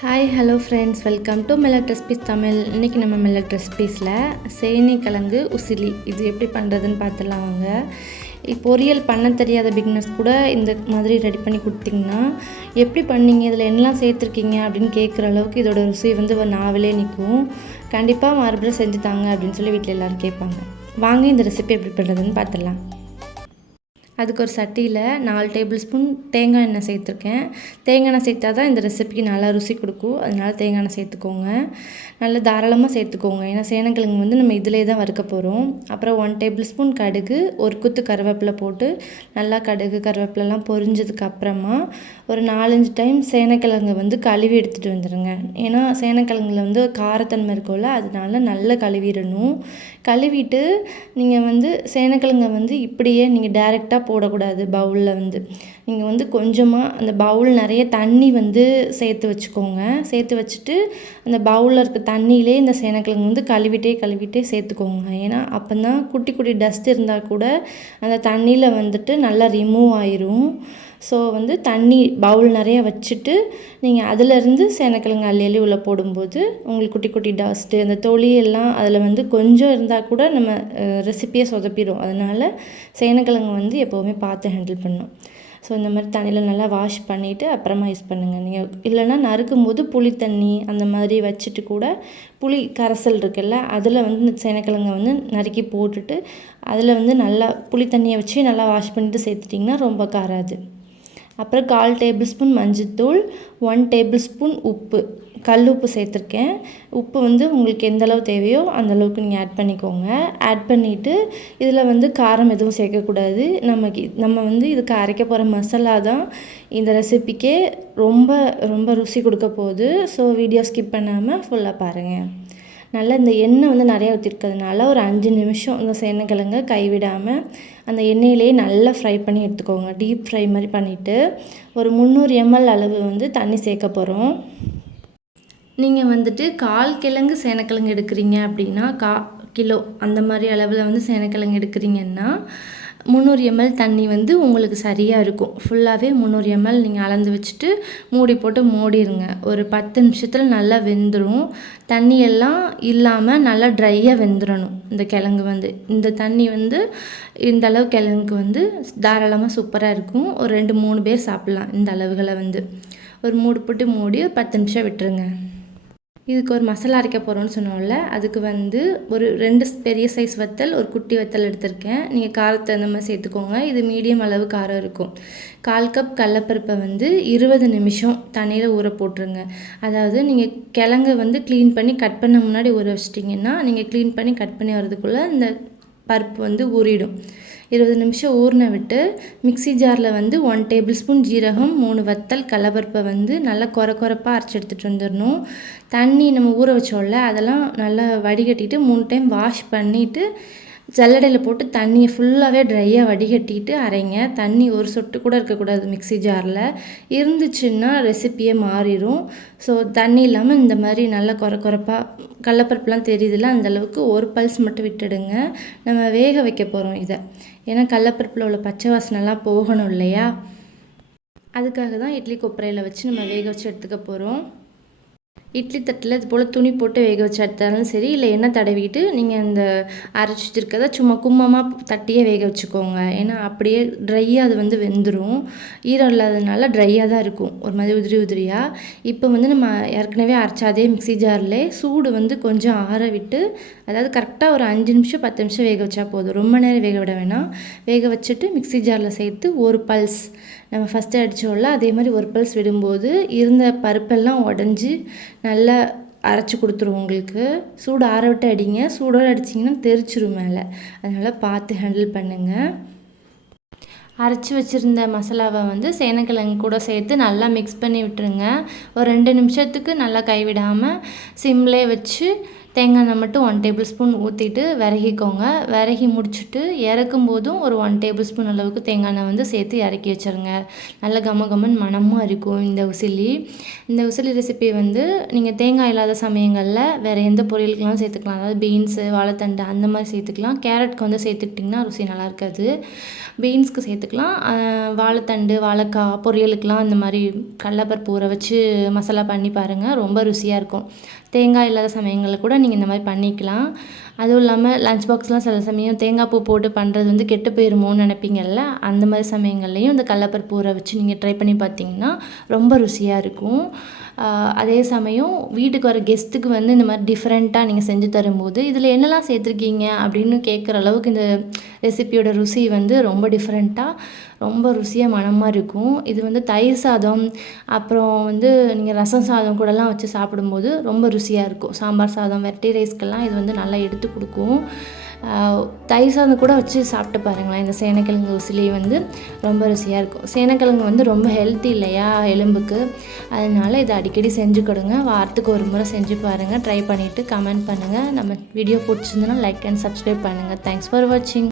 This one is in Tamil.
Hello friends, welcome to millet recipes Tamil. இன்றைக்கி நம்ம மில்லட் ரெசிபீஸில் சேனைக்கிழங்கு உசிலி இது எப்படி பண்ணுறதுன்னு பார்த்துலாம் வாங்க. பொரியல் பண்ண தெரியாத பிகினர்ஸ் கூட இந்த மாதிரி ரெடி பண்ணி கொடுத்திங்கன்னா எப்படி பண்ணீங்க, இதில் என்னெல்லாம் சேர்த்துருக்கீங்க அப்படின்னு கேட்குற அளவுக்கு இதோட ருசி ஒரு நாவிலே நிற்கும். கண்டிப்பாக மறுபடியும் செஞ்சு தாங்க அப்படின்னு சொல்லி வீட்டில் எல்லோரும் கேட்பாங்க. வாங்க இந்த ரெசிபி எப்படி பண்ணுறதுன்னு பார்த்துடலாம். அதுக்கு ஒரு சட்டியில் 4 டேபிள் ஸ்பூன் தேங்காய் எண்ணெய் சேர்த்துருக்கேன். தேங்காய் எண்ணெய் சேர்த்தா தான் இந்த ரெசிபிக்கு நல்லா ருசி கொடுக்கும். அதனால் தேங்காய் எண்ணெய் சேர்த்துக்கோங்க. நல்லா தாராளமாக சேர்த்துக்கோங்க. ஏன்னா சேனக்கிழங்கு நம்ம இதிலே தான் வறுக்க போகிறோம். அப்புறம் 1 டேபிள் ஸ்பூன் கடுகு, ஒரு குத்து கருவேப்பிலை போட்டு நல்லா கடுகு கருவேப்பிலெலாம் பொரிஞ்சதுக்கு அப்புறமா ஒரு 4-5 டைம் சேனக்கிழங்கு கழுவி எடுத்துகிட்டு வந்துடுங்க. ஏன்னா சேனக்கிழங்குல காரத்தன்மை இருக்கும்ல, அதனால நல்லா கழுவிடணும். கழுவிட்டு நீங்கள் சேனக்கிழங்கை இப்படியே நீங்கள் டைரெக்டாக போடக்கூடாது. பவுலில் நீங்கள் கொஞ்சமாக அந்த பவுல் நிறைய தண்ணி சேர்த்து வச்சுக்கோங்க. சேர்த்து வச்சுட்டு அந்த பவுலில் இருக்க தண்ணியிலே இந்த சேனக்கிழங்கு கழுவிட்டே சேர்த்துக்கோங்க. ஏன்னா அப்போ தான் குட்டி குட்டி டஸ்ட் இருந்தால் கூட அந்த தண்ணியில் நல்லா ரிமூவ் ஆயிரும். ஸோ தண்ணி பவுல் நிறைய வச்சுட்டு நீங்கள் அதிலேருந்து சேனக்கிழங்கு அள்ளி உள்ளே போடும்போது உங்களுக்கு குட்டி குட்டி டஸ்ட்டு அந்த தொலியெல்லாம் அதில் கொஞ்சம் இருந்தால் கூட நம்ம ரெசிப்பியை சொதப்பிடும். அதனால் சேனக்கிழங்கு எப்போவுமே பார்த்து ஹேண்டில் பண்ணணும். ஸோ இந்த மாதிரி தண்ணியில் நல்லா வாஷ் பண்ணிவிட்டு அப்புறமா யூஸ் பண்ணுங்கள். நீங்கள் இல்லைன்னா நறுக்கும் போது புளி தண்ணி அந்த மாதிரி வச்சுட்டு கூட புளி கரைசல் இருக்குல்ல, அதில் இந்த சேனக்கிழங்கை நறுக்கி போட்டுட்டு அதில் நல்லா புளி தண்ணியை வச்சு நல்லா வாஷ் பண்ணிவிட்டு சேர்த்துட்டிங்கன்னா ரொம்ப காராது. அப்புறம் 1/4 டேபிள் ஸ்பூன் மஞ்சள்தூள், 1 டேபிள் ஸ்பூன் உப்பு, கல் உப்பு சேர்த்துருக்கேன். உப்பு உங்களுக்கு எந்த அளவு தேவையோ அந்த அளவுக்கு நீங்கள் ஆட் பண்ணிக்கோங்க. ஆட் பண்ணிவிட்டு இதில் காரம் எதுவும் சேர்க்கக்கூடாது. நம்ம இதுக்கு அரைக்க போகிற மசாலா தான் இந்த ரெசிபிக்கே ரொம்ப ரொம்ப ருசி கொடுக்க போகுது. ஸோ வீடியோ ஸ்கிப் பண்ணாமல் ஃபுல்லாக பாருங்கள். நல்லா இந்த எண்ணெய் நிறையா ஊற்றிருக்கிறதுனால ஒரு 5 நிமிஷம் இந்த சேனக்கிழங்கை கைவிடாமல் அந்த எண்ணெயிலே நல்லா ஃப்ரை பண்ணி எடுத்துக்கோங்க. டீப் ஃப்ரை மாதிரி பண்ணிவிட்டு ஒரு 300 ml அளவு தண்ணி சேர்க்க போகிறோம். நீங்கள் 1/4 கிழங்கு சேனக்கிழங்கு எடுக்கிறீங்க அப்படின்னா 1/4 கிலோ அந்த மாதிரி அளவில் சேனக்கிழங்கு எடுக்கிறீங்கன்னா 300 ml தண்ணி உங்களுக்கு சரியாக இருக்கும். ஃபுல்லாகவே 300 ml நீங்கள் அளந்து வச்சுட்டு மூடி போட்டு மூடிடுங்க. ஒரு 10 நிமிஷத்தில் நல்லா வெந்துடும். தண்ணியெல்லாம் இல்லாமல் நல்லா ட்ரையாக வெந்துடணும். இந்த கிழங்கு இந்த தண்ணி இந்த அளவு கிழங்குக்கு தாராளமாக சூப்பராக இருக்கும். ஒரு 2-3 பேர் சாப்பிட்லாம். இந்த அளவுகளை ஒரு மூடி போட்டு மூடி ஒரு 10 நிமிஷம் விட்டுருங்க. இதுக்கு ஒரு மசாலா அரைக்க போகிறோன்னு சொன்னோம்ல, அதுக்கு ஒரு 2 பெரிய சைஸ் வத்தல், ஒரு குட்டி வத்தல் எடுத்திருக்கேன். நீங்கள் காரத்தை அந்த மாதிரி சேர்த்துக்கோங்க. இது மீடியம் அளவு காரம் இருக்கும். 1/4 கப் கடலப்பருப்பை 20 நிமிஷம் தண்ணியில் ஊற போட்டுருங்க. அதாவது நீங்கள் கிழங்கை க்ளீன் பண்ணி கட் பண்ண முன்னாடி ஊற வச்சிட்டிங்கன்னா நீங்கள் க்ளீன் பண்ணி கட் பண்ணி வரதுக்குள்ளே இந்த பருப்பு ஊறிடும். 20 நிமிஷம் ஊறின விட்டு மிக்ஸி ஜாரில் 1 டேபிள் ஸ்பூன் ஜீரகம், 3 வத்தல் கடலப்பருப்பை நல்லா கொரப்பாக அரைச்சி எடுத்துகிட்டு வந்துடணும். தண்ணி நம்ம ஊற வச்சோம்ல, அதெல்லாம் நல்லா வடிகட்டிட்டு 3 டைம் வாஷ் பண்ணிவிட்டு ஜல்லடையில் போட்டு தண்ணியை ஃபுல்லாகவே ட்ரையாக வடிகட்டிட்டு அரைங்க. தண்ணி ஒரு சொட்டு கூட இருக்கக்கூடாது மிக்ஸி ஜாரில். இருந்துச்சுன்னா ரெசிப்பியே மாறிடும். ஸோ தண்ணி இல்லாமல் இந்த மாதிரி நல்லா கொரப்பாக கடலப்பருப்புலாம் தெரியுதுல, அந்தளவுக்கு ஒரு பல்ஸ் மட்டும் விட்டுடுங்க. நம்ம வேக வைக்க போகிறோம் இதை. ஏன்னா கடலப்பருப்பில் உள்ள பச்சை வாசனைலாம் போகணும் இல்லையா, அதுக்காக தான் இட்லி கொப்பரையில் வச்சு நம்ம வேக வச்சு எடுத்துக்க போகிறோம். இட்லி தட்டில் இது போல் துணி போட்டு வேக வச்சு எடுத்தாலும் சரி, இல்லை எண்ணெய் தடவிட்டு நீங்கள் இந்த அரைச்சி வச்சுருக்கதை சும்மா கும்மமாக தட்டியே வேக வச்சுக்கோங்க. ஏன்னா அப்படியே ட்ரையாக அது வெந்துடும். ஈரம் இல்லாததுனால ட்ரையாக தான் இருக்கும், ஒரு மாதிரி உதிரியாக. இப்போ நம்ம ஏற்கனவே அரைச்ச அதே மிக்ஸி ஜாரில் சூடு கொஞ்சம் ஆற விட்டு, அதாவது கரெக்டாக ஒரு 5 நிமிஷம் 10 நிமிஷம் வேக வச்சா போதும். ரொம்ப நேரம் வேக விட வேணாம். வேக வச்சுட்டு மிக்ஸி ஜாரில் சேர்த்து ஒரு பல்ஸ், நம்ம ஃபஸ்ட்டு அடித்தோம்ல அதே மாதிரி ஒரு பல்ஸ் விடும்போது இருந்த பருப்பெல்லாம் உடஞ்சி நல்லா அரைச்சி கொடுத்துரும். உங்களுக்கு சூடு ஆற விட்டு அடிங்க. சூடோடு அடிச்சிங்கன்னா தெரிச்சிரும் மேலே. அதனால் பார்த்து ஹேண்டில் பண்ணுங்கள். அரைச்சி வச்சுருந்த மசாலாவை சேனக்கிழங்கு கூட சேர்த்து நல்லா மிக்ஸ் பண்ணி விட்டுருங்க. ஒரு 2 நிமிஷத்துக்கு நல்லா கைவிடாமல் சிம்லே வச்சு தேங்காய் எண்ணெய் மட்டும் 1 டேபிள் ஸ்பூன் ஊற்றிட்டு விரகிக்கோங்க. விரகி முடிச்சுட்டு இறக்கும் போதும் ஒரு 1 டேபிள் ஸ்பூன் அளவுக்கு தேங்காய் எண்ணெய் வந்து சேர்த்து இறக்கி வச்சுருங்க. நல்ல கமகமன்னு மணமாக இருக்கும் இந்த உசிலி. இந்த உசிலி ரெசிபி வந்து நீங்கள் தேங்காய் இல்லாத சமயங்களில் வேறு எந்த பொரியலுக்கெலாம் சேர்த்துக்கலாம். அதாவது பீன்ஸு, வாழைத்தண்டு அந்த மாதிரி சேர்த்துக்கலாம். கேரட்க்கு வந்து சேர்த்துக்கிட்டிங்கன்னா ருசி நல்லா இருக்காது. பீன்ஸ்க்கு சேர்த்துக்கலாம். வாழைத்தண்டு, வாழைக்காய் பொரியலுக்கெலாம் இந்த மாதிரி கடலைப்பருப்பு ஊற வச்சு மசாலா பண்ணி பாருங்கள், ரொம்ப ருசியாக இருக்கும். தேங்காய் இல்லாத சமயங்களில் கூட நீங்கள் இந்த மாதிரி பண்ணிக்கலாம். அதுவும் இல்லாமல் லஞ்ச் பாக்ஸ்லாம் சில சமயம் தேங்காய் பூ போட்டு பண்ணுறது வந்து கெட்டு போயிருமோன்னு நினைப்பீங்கள்ல, அந்த மாதிரி சமயங்கள்லேயும் இந்த கடலைப்பருப்பு ஊற வச்சு நீங்கள் ட்ரை பண்ணி பார்த்தீங்கன்னா ரொம்ப ருசியாக இருக்கும். அதே சமயம் வீட்டுக்கு வர கெஸ்ட்டுக்கு வந்து இந்த மாதிரி டிஃப்ரெண்ட்டாக நீங்கள் செஞ்சு தரும்போது இதில் என்னெல்லாம் சேர்த்துருக்கீங்க அப்படின்னு கேட்குற அளவுக்கு இந்த ரெசிபியோட ருசி வந்து ரொம்ப டிஃப்ரெண்ட்டாக ரொம்ப ருசியாக மணமாக இருக்கும். இது வந்து தயிர் சாதம், அப்புறம் வந்து நீங்கள் ரசம் சாதம் கூடலாம் வச்சு சாப்பிடும்போது ரொம்ப ருசியாக இருக்கும். சாம்பார் சாதம், வெரைட்டி ரைஸ்க்கெல்லாம் இது வந்து நல்லா எடுத்து கொடுக்கும். தயிர் சாதம் கூட வச்சு சாப்பிட்டு பாருங்களேன். இந்த சேனைக்கிழங்கு உசிலி வந்து ரொம்ப ருசியாக இருக்கும். சேனைக்கிழங்கு வந்து ரொம்ப ஹெல்த்தி இல்லையா எலும்புக்கு, அதனால் இதை அடிக்கடி செஞ்சு கொடுங்க. வாரத்துக்கு ஒரு முறை செஞ்சு பாருங்கள். ட்ரை பண்ணிவிட்டு கமெண்ட் பண்ணுங்கள். நம்ம வீடியோ பிடிச்சிருந்துன்னா லைக் அண்ட் சப்ஸ்கிரைப் பண்ணுங்கள். தேங்க்ஸ் ஃபார் வாட்சிங்.